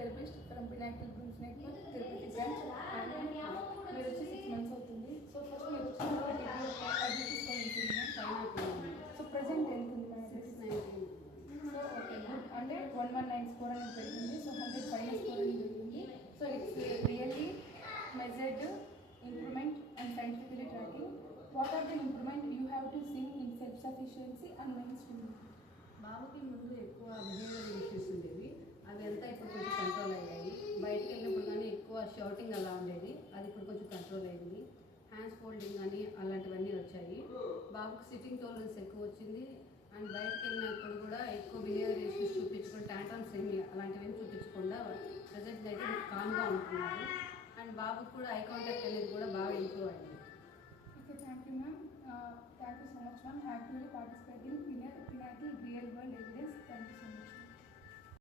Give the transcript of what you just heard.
Therapist from Pinnacle groups network Tirupati branch. మీరు వచ్చి 6 months అవుతుంది. సో ఫస్ట్ మీరు వచ్చిన తర్వాత అది తీసుకోవాలి. సో ప్రెసెంట్ ఎంత ఉంది మ్యామ్? 690. So okay good. అంటే 119 స్కోర్ అనేది పెరిగింది. సో 100 పైన స్కోర్ అనేది పెరిగింది. So it's really measured improvement and scientifically tracking. What are the improvement you have to seen in self sufficiency and mainstream? బాబుకి ముందు ఎక్కువ బిహేవియర్ ఇష్యూస్ ఉండేవి, అవి అంతా ఇప్పుడు కొంచెం కంట్రోల్ అయ్యాయి. బయటికి వెళ్ళినప్పుడు కానీ ఎక్కువ షౌటింగ్ అలా ఉండేది, అది ఇప్పుడు కొంచెం కంట్రోల్ అయింది. హ్యాండ్స్ ఫోల్డింగ్ కానీ అలాంటివన్నీ వచ్చాయి. బాబుకి సిట్టింగ్ టాలరెన్స్ ఎక్కువ వచ్చింది. అండ్ బయటకు వెళ్ళినప్పుడు కూడా ఎక్కువ బిహేవియర్ ఇష్యూస్ చూపించుకుని టాంట్రమ్స్ ఏమి అలాంటివి చూపించకుండా ప్రజెంట్ అయితే కామ్గా ఉంటున్నారు. అండ్ బాబుకి కూడా ఐ కాంటాక్ట్ అనేది కూడా బాగా ఇంప్రూవ్ అయింది. Okay, thank you ma'am. Thank you so much ma'am. Actually participating Pinnacle real world evidence